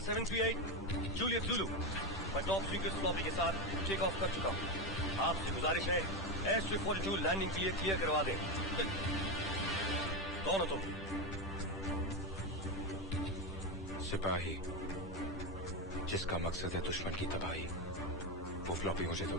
Number 738 Juliet Zulu, मैं top secret copy के साथ टेक ऑफ कर चुका हूँ। आपसे गुजारिश है एयर स्ट्रिप 42 लैंडिंग के लिए क्लियर करवा दें। कौन हो तुम? सिपाही जिसका मकसद है दुश्मन की तबाही, वो फ्लॉपी मुझे दो।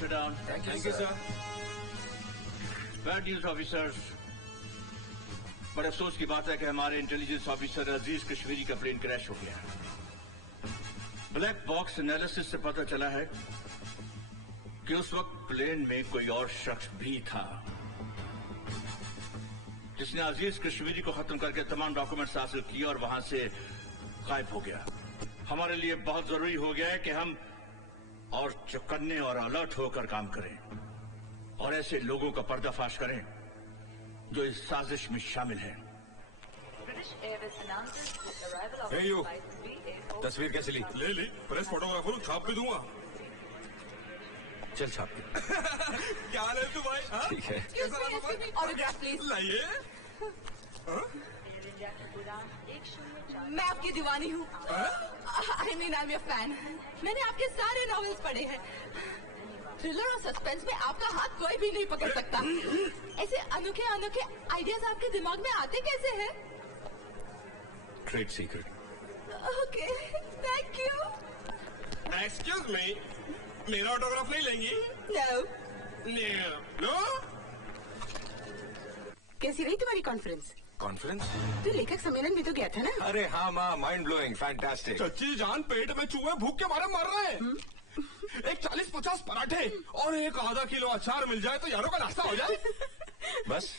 Sit down. Thank you, sir. Bad news, officers. बड़े अफसोस की बात है कि हमारे इंटेलिजेंस ऑफिसर अजीज कश्मीरी का प्लेन क्रैश हो गया। ब्लैक बॉक्स एनालिसिस से पता चला है कि उस वक्त प्लेन में कोई और शख्स भी था जिसने अजीज कश्मीरी को खत्म करके तमाम डॉक्यूमेंट्स हासिल किए और वहां से गायब हो गया। हमारे लिए बहुत जरूरी हो गया है कि हम और चौकन्ने और अलर्ट होकर काम करें और ऐसे लोगों का पर्दाफाश करें जो इस साजिश में शामिल हैं। तस्वीर कैसे ली? ले ली, प्रेस फोटोग्राफर हूँ, छाप भी दूंगा। चल छाप दे। क्या हाल है तू भाई? ठीक है। Autograph please. लाइए। मैं आपकी दीवानी हूँ। I mean I am your fan. मैंने आपके सारे नॉवेल्स पढ़े हैं। थ्रिलर और सस्पेंस में आपका हाथ कोई भी नहीं पकड़ सकता। ऐसे अनोखे अनोखे आइडियाज आपके दिमाग में आते कैसे हैं? Trade secret. Okay, thank you. Excuse me, मेरा ऑटोग्राफ नहीं लेंगी? नो। नो? कैसी रही तुम्हारी कॉन्फ्रेंस? कॉन्फ्रेंस? तू लेखक सम्मेलन भी तो गया था ना? अरे हाँ माँ, माइंड ब्लोइंग, फैंटास्टिक। चच्ची जान, पेट में चूहे भूख के मारे मर रहे हैं। एक 40-50 पराठे और एक आधा किलो अचार मिल जाए तो यारों का नाश्ता हो जाए। बस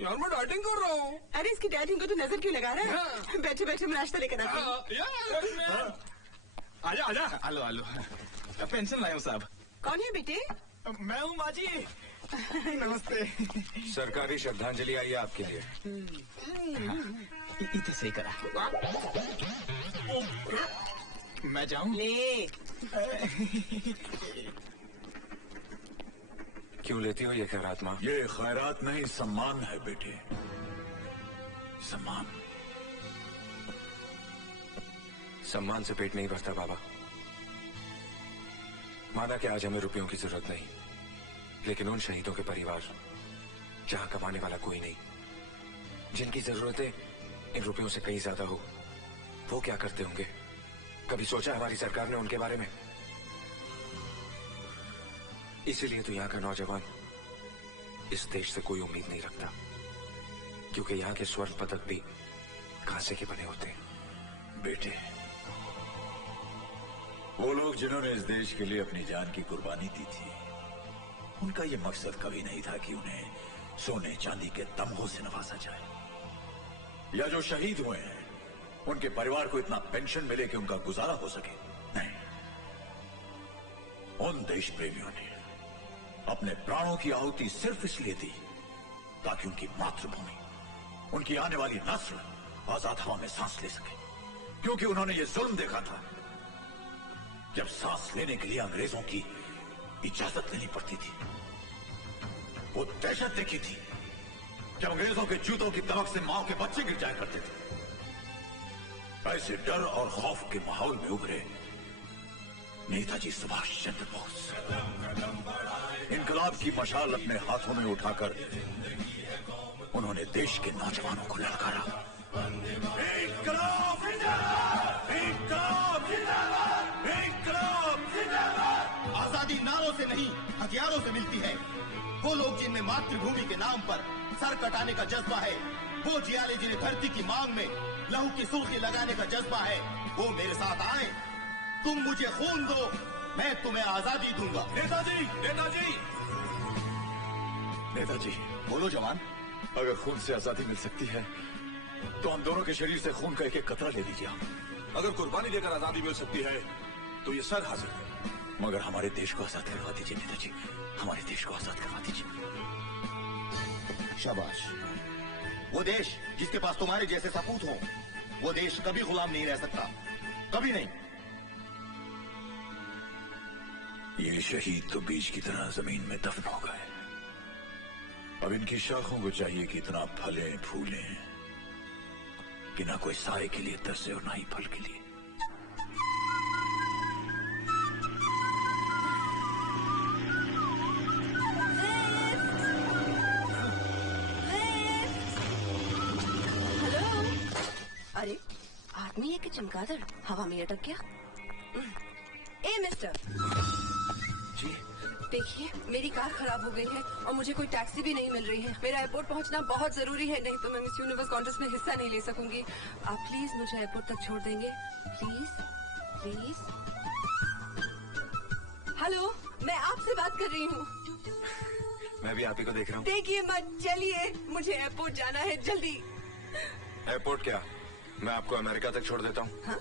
यार मैं डाइटिंग कर रहा हूँ। अरे इसकी डाइटिंग को तो नजर क्यों लगा रहा है? बैठे बैठे मैं नाश्ता लेकर आता हूँ। आजा आजा। आलो आलो। पेंशन लाया हूँ साहब। कौन है बेटे? मैं हूँ माँ जी। नमस्ते। सरकारी श्रद्धांजलि आई है आपके लिए। इधर से ही करा। मैं जाऊँ? ले। क्यों लेती हो ये खैरात माँ? ये खैरात नहीं, सम्मान है बेटे, सम्मान। सम्मान से पेट नहीं भरता बाबा। माना कि आज हमें रुपयों की जरूरत नहीं, लेकिन उन शहीदों के परिवार जहां कमाने वाला कोई नहीं, जिनकी जरूरतें इन रुपयों से कहीं ज्यादा हो, वो क्या करते होंगे? कभी सोचा हमारी सरकार ने उनके बारे में? इसीलिए तो यहाँ का नौजवान इस देश से कोई उम्मीद नहीं रखता, क्योंकि यहाँ के स्वर्ण पदक भी कांसे के बने होते हैं। बेटे, वो लोग जिन्होंने इस देश के लिए अपनी जान की कुर्बानी दी थी, उनका ये मकसद कभी नहीं था कि उन्हें सोने चांदी के तमगों से नवाजा जाए, या जो शहीद हुए हैं उनके परिवार को इतना पेंशन मिले कि उनका गुजारा हो सके। नहीं, उन देश प्रेमियों ने अपने प्राणों की आहुति सिर्फ इसलिए दी ताकि उनकी मातृभूमि, उनकी आने वाली नस्ल आजाद हवा में सांस ले सके। क्योंकि उन्होंने ये जुल्म देखा था, जब सांस लेने के लिए अंग्रेजों की इजाजत लेनी पड़ती थी। वो दहशत देखी थी जब अंग्रेजों के जूतों की दमक से मां के बच्चे गिर जाया करते थे। ऐसे डर और खौफ के माहौल में उभरे नेताजी सुभाष चंद्र बोस। इनकलाब की मशाल अपने हाथों में उठाकर उन्होंने देश के नौजवानों को ललकारा। इनकलाब जिंदाबाद! इनकलाब जिंदाबाद! इनकलाब जिंदाबाद! आजादी नारों से नहीं, हथियारों से मिलती है। वो लोग जिनमें मातृभूमि के नाम पर सर कटाने का जज्बा है, वो जियाले जिन्हें धरती की मांग में लहू की सुर्खी लगाने का जज्बा है, वो मेरे साथ आए। तुम मुझे खून दो, मैं तुम्हें आजादी दूंगा। नेताजी, नेताजी, नेताजी, बोलो जवान। अगर खून से आजादी मिल सकती है तो हम दोनों के शरीर से खून का एक एक कतरा ले लीजिए। अगर कुर्बानी देकर आजादी मिल सकती है तो ये सर हाजिर है। मगर हमारे देश को आजाद करवा दीजिए नेताजी, हमारे देश को आजाद करवा दीजिए। शाबाश। वो देश जिसके पास तुम्हारे जैसे सपूत हो, वो देश कभी गुलाम नहीं रह सकता, कभी नहीं। ये शहीद तो बीज की तरह जमीन में दफन हो गए। अब इनकी शाखों को चाहिए कि इतना फले फूले कि ना कोई साए के लिए तरसे और ना ही फल के लिए। हेलो। अरे आदमी है कि चमगादड़ हवा में अटक गया। ए मिस्टर जी देखिए, मेरी कार खराब हो गई है और मुझे कोई टैक्सी भी नहीं मिल रही है। मेरा एयरपोर्ट पहुंचना बहुत जरूरी है, नहीं तो मैं मिस यूनिवर्स कॉन्टेस्ट में हिस्सा नहीं ले सकूंगी। आप प्लीज मुझे एयरपोर्ट तक छोड़ देंगे, प्लीज प्लीज। हेलो, मैं आपसे बात कर रही हूँ। मैं भी आप ही को देख रहा हूँ। देखिए मत, चलिए, मुझे एयरपोर्ट जाना है, जल्दी। एयरपोर्ट क्या, मैं आपको अमेरिका तक छोड़ देता हूँ। हाँ?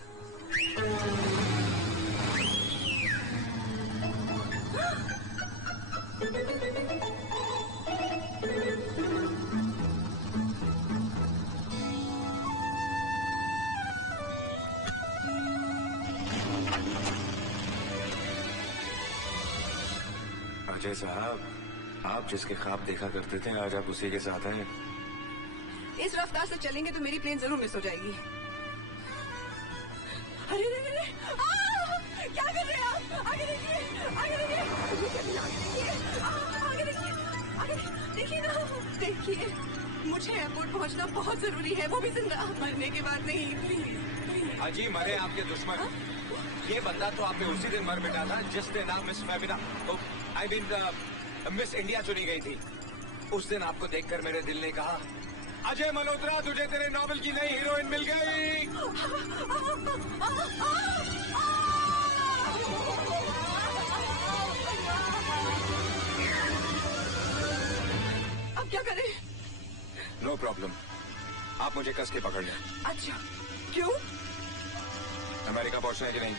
अजय साहब, आप जिसके ख्वाब देखा करते थे, आज आप उसी के साथ हैं। इस रफ्तार से चलेंगे तो मेरी प्लेन जरूर मिस हो जाएगी। अरे अरे अरे, क्या कर रहे हैं आप? आगे देखिए, आगे देखिए, आगे देखिए, आगे देखिए ना, देखिए, मुझे एयरपोर्ट पहुंचना बहुत जरूरी है, वो भी जिंदा, मरने के बाद नहीं, प्लीज प्लीज। अजी मरे आपके दुश्मन। ये बंदा तो आपने उसी दिन मर मिटा था जिस दिन आप miss Femina, I mean miss India चुनी गई थी। उस दिन आपको देखकर मेरे दिल ने कहा, अजय मल्होत्रा, तुझे तेरे नॉवल की नई हीरोइन मिल गई। अब क्या करें? नो प्रॉब्लम, आप मुझे कस के पकड़ लें। अच्छा, क्यों? अमेरिका पहुंचना है कि नहीं?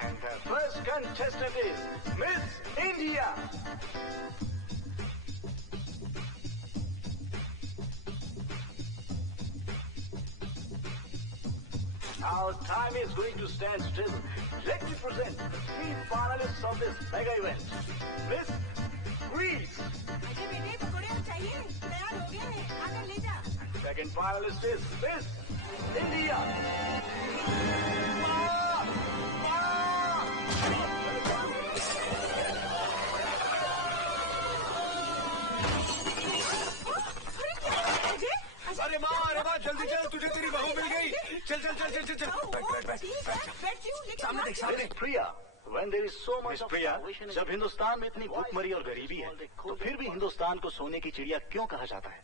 And the first contestant is Miss India. Our time is going to stand still. Let me present the three finalists of this mega event. Miss Greece. Second finalist is Miss India. अरे माँ जल्दी चल, तुझे तेरी बहू मिल गई। चल चल चल चल चल चल बैठ सामने देख सामने। प्रिया, when there is so much Miss of Priya, starvation, जब हिंदुस्तान में इतनी भूखमरी और गरीबी है, तो फिर भी हिंदुस्तान को सोने की चिड़िया क्यों कहा जाता है?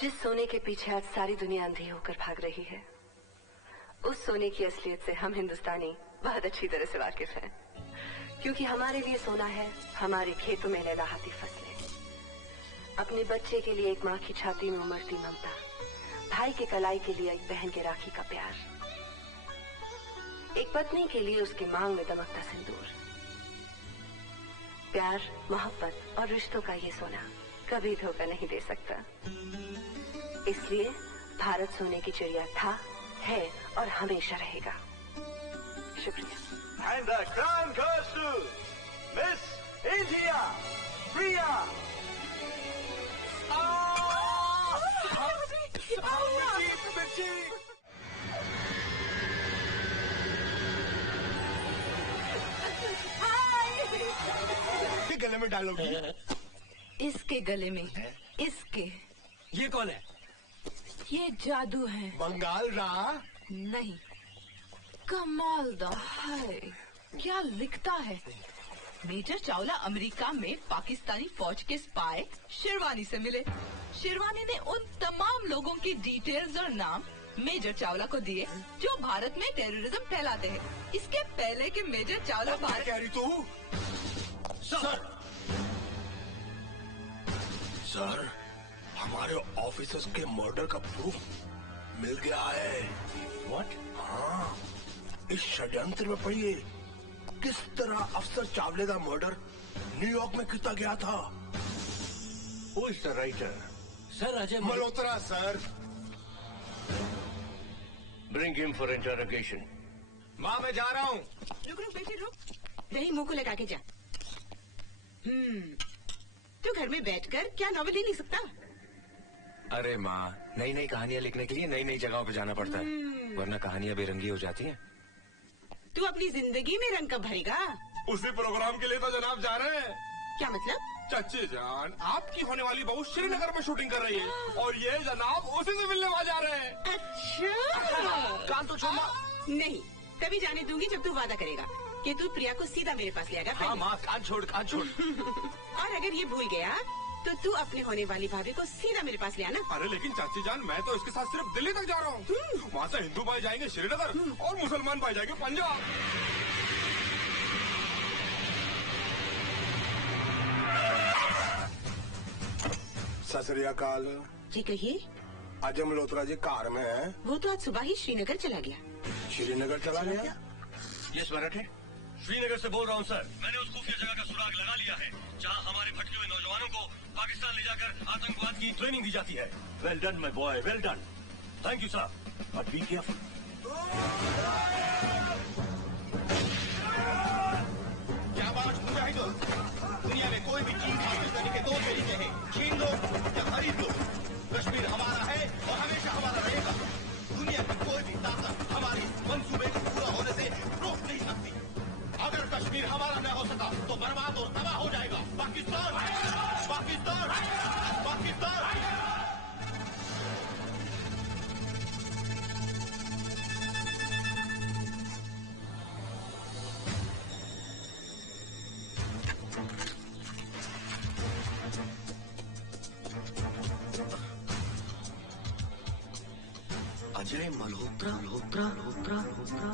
जिस सोने के पीछे आज सारी दुनिया अंधी होकर भाग रही है, उस सोने की असलियत से हम हिंदुस्तानी बहुत अच्छी तरह से वाकिफ हैं, क्योंकि हमारे लिए सोना है हमारे खेतों में लहलहाती फसलें, अपने बच्चे के लिए एक माँ की छाती में उमड़ती ममता, भाई के कलाई के लिए एक बहन के राखी का प्यार, एक पत्नी के लिए उसकी मांग में दमकता सिंदूर। प्यार, मोहब्बत और रिश्तों का ये सोना कभी धोखा नहीं दे सकता। इसलिए भारत सोने की चिड़िया था, है और हमेशा रहेगा। शुक्रिया। And the crown goes to Miss India, Priya. गले में डालोगी? इसके गले में, इसके। ये कौन है? ये जादू है। बंगाल रा? नहीं, कमालदा है। क्या लिखता है? मेजर चावला अमेरिका में पाकिस्तानी फौज के स्पाई शेरवानी से मिले। शेरवानी ने उन तमाम लोगों की डिटेल्स और नाम मेजर चावला को दिए जो भारत में टेररिज्म फैलाते हैं। इसके पहले कि मेजर चावला भारत कह रही तू? सर, हमारे ऑफिसर्स के मर्डर का प्रूफ मिल गया है। व्हाट? हाँ, इस षड्यंत्र में पड़िए किस तरह अफसर चावले का मर्डर न्यूयॉर्क में किया गया था। Who is the writer? Sir Ajay Malhotra sir. Bring him for interrogation. माँ मैं जा रहा हूँ। रुक रुक बेटे रुक, दही मुंह को लगा के जा। तू घर में बैठकर क्या नॉवेल नहीं लिख सकता? अरे माँ, नई नई कहानियाँ लिखने के लिए नई नई जगहों पे जाना पड़ता है, वरना कहानियाँ बेरंगी हो जाती हैं। तू अपनी जिंदगी में रंग कब भरेगा? उसी प्रोग्राम के लिए तो जनाब जा रहे हैं। क्या मतलब? चाची जान, आपकी होने वाली बहू श्रीनगर में शूटिंग कर रही है और ये जनाब उसी से मिलने वहाँ जा रहे हैं। अच्छा, कान तो छोड़ना। नहीं, तभी जाने दूंगी जब तू वादा करेगा कि तू प्रिया को सीधा मेरे पास ले आएगा। हाँ माँ, कान छोड़ कान छोड़। और अगर ये भूल गया तो तू अपने होने वाली भाभी को सीधा मेरे पास ले आना। अरे लेकिन चाची जान, मैं तो इसके साथ सिर्फ दिल्ली तक जा रहा हूँ। वहाँ से हिंदू भाई जाएंगे श्रीनगर और मुसलमान भाई जाएंगे पंजाब। सत श्री अकाल जी कहिए। अजय मल्होत्रा जी कार में है। वो तो आज सुबह ही श्रीनगर चला गया। श्रीनगर चला गया? यस मराठे। श्रीनगर से बोल रहा हूँ सर। मैंने उस खुफिया जगह का सुराग लगा लिया है जहाँ हमारे भटके हुए नौजवानों को पाकिस्तान ले जाकर आतंकवाद की ट्रेनिंग दी जाती है। Well done my boy, well done. Thank you sir. But be careful. क्या बात मुजाहिदों, दुनिया में कोई भी चीज हासिल करने के दो तरीके हैं, छीन लो या खरीद लो। कश्मीर हमारा है और हमेशा हमारा रहेगा। दुनिया की कोई भी ताकत हमारे मंसूबे को पूरा होने से रोक नहीं सकती। अगर कश्मीर हमारा न हो सका तो बर्बाद और तबाह हो जाएगा पाकिस्तान। पाकिस्तान, पाकिस्तान। अजय मल्होत्रा मल्होत्रा मल्होत्रा मल्होत्रा।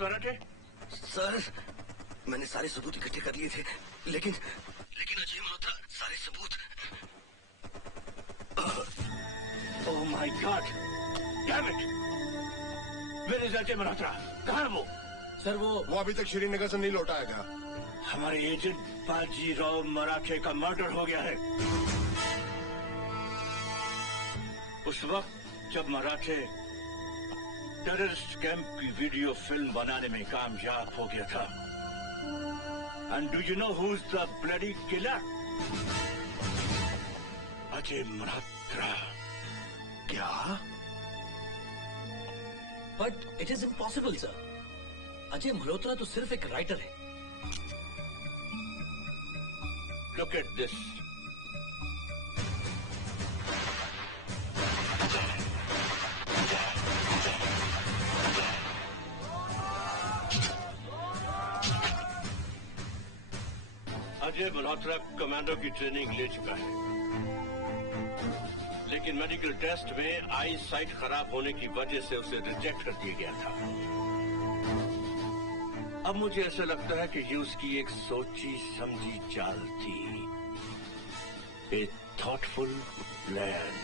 मराठे सर, मैंने सारे सबूत इकट्ठे कर लिए थे, लेकिन अजय मल्होत्रा सारे सबूत। Oh my God, damn it! Where is Ajay Malhotra? कहाँ है वो? सर वो अभी तक श्रीनगर से नहीं लौटा है क्या? हमारे एजेंट बाजीराव मराठे का मर्डर हो गया है। उस वक्त जब मराठे टेररिस्ट कैंप की वीडियो फिल्म बनाने में कामयाब हो गया था। And do you know who is the bloody killer? Ajay Malhotra. क्या? But it is impossible sir. Ajay Malhotra तो सिर्फ एक राइटर है। Look at this. Ajay Malhotra commando की ट्रेनिंग ले चुका है, लेकिन मेडिकल टेस्ट में आई साइट खराब होने की वजह से उसे रिजेक्ट कर दिया गया था। अब मुझे ऐसा लगता है कि ये उसकी एक सोची समझी चाल थी, ए थॉटफुल प्लान।